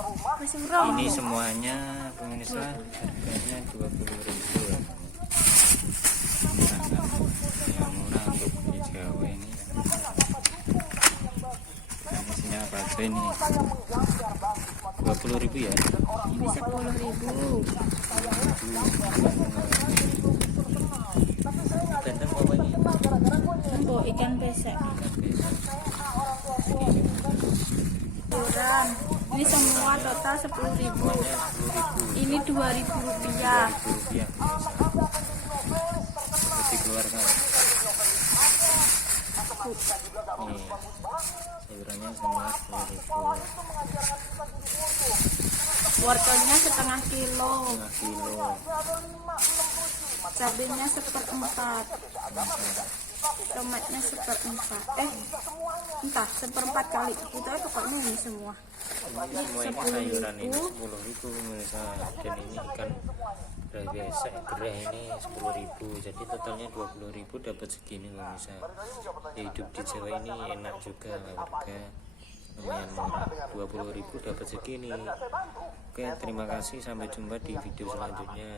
Ini semuanya pemirsa harganya 20.000 ya. Yang murah untuk di Jawa ini. Isinya apa aja ini? 20.000 ya. Ini 10.000. Tentang apa ini? Untuk ikan pesek. Ukuran. Ini semua total 10.000. Ini 2.000 rupiah. Terus dikeluarkan. Nih, sayurannya semua 10.000. Wortelnya setengah kilo. Setengah kilo. Cabenya 1/4. Tomatnya 1/4. Entah 1/4 kali. Itu pokoknya ini semua. Ini semua ini sayuran ini 10.000 pemirsa, dan ini ikan gerah biasa, gerah ini 10.000, jadi totalnya 20.000 dapat segini pemirsa. Ya, hidup di Jawa ini enak juga, harga lumayan murah, 20.000 dapat segini. Oke, terima kasih, sampai jumpa di video selanjutnya.